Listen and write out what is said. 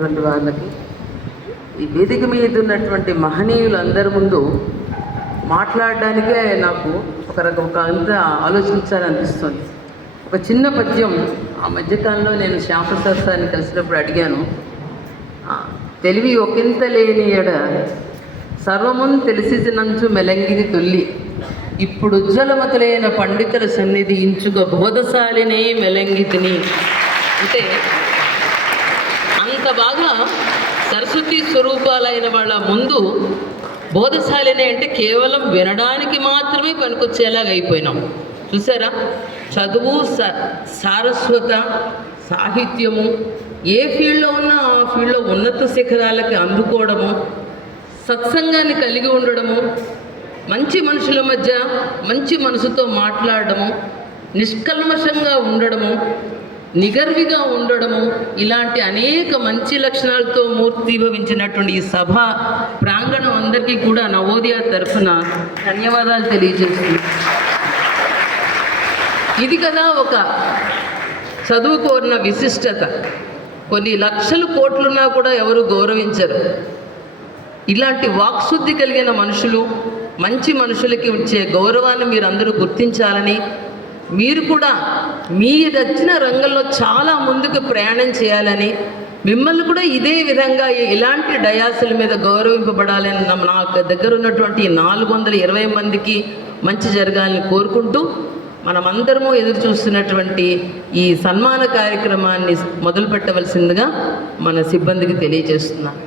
వాళ్ళకి ఈ వేదిక మీద ఉన్నటువంటి మహనీయులందరి ముందు మాట్లాడడానికే నాకు ఒక అంత ఆలోచించాలనిపిస్తుంది. ఒక చిన్న పద్యం ఆ మధ్యకాలంలో నేను శ్యాంప్రసాద్ సార్ని కలిసినప్పుడు అడిగాను. తెలివి ఒకంత లేని ఎడ సర్వమున్ తెలిసినంచు మెలంగిది తొల్లి ఇప్పుడు ఉజ్వలమతులైన పండితుల సన్నిధి ఇంచుగ బోధశాలినే మెలంగితిని. అంటే అంత బాగా సరస్వతి స్వరూపాలైన వాళ్ళ ముందు బోధశాలినే అంటే కేవలం వినడానికి మాత్రమే పనికొచ్చేలాగా అయిపోయినాం. చూసారా, చదువు, సారస్వత, సాహిత్యము ఏ ఫీల్డ్లో ఉన్నా ఆ ఫీల్డ్లో ఉన్నత శిఖరాలకి అందుకోవడము, సత్సంగాన్ని కలిగి ఉండడము, మంచి మనుషుల మధ్య మంచి మనసుతో మాట్లాడడము, నిష్కల్మషంగా ఉండడము, నిగర్విగా ఉండడము, ఇలాంటి అనేక మంచి లక్షణాలతో మూర్తిభవించినటువంటి ఈ సభ ప్రాంగణం అందరికీ కూడా నవోదయ తరఫున ధన్యవాదాలు తెలియజేస్తుంది. ఇది కదా ఒక చదువు కోరిన విశిష్టత. కొన్ని లక్షల కోట్లున్నా కూడా ఎవరు గౌరవించరు. ఇలాంటి వాక్శుద్ధి కలిగిన మనుషులు, మంచి మనుషులకి ఇచ్చే గౌరవాన్ని మీరందరూ గుర్తించాలని, మీరు కూడా మీ రచన రంగంలో చాలా ముందుకు ప్రయాణం చేయాలని, మిమ్మల్ని కూడా ఇదే విధంగా ఇలాంటి డయాసుల మీద గౌరవింపబడాలని నాకు దగ్గర ఉన్నటువంటి 420 మందికి మంచి జరగాలని కోరుకుంటూ, మనమందరము ఎదురు చూస్తున్నటువంటి ఈ సన్మాన కార్యక్రమాన్ని మొదలు పెట్టవలసిందిగా మన సిబ్బందికి తెలియజేస్తున్నాను.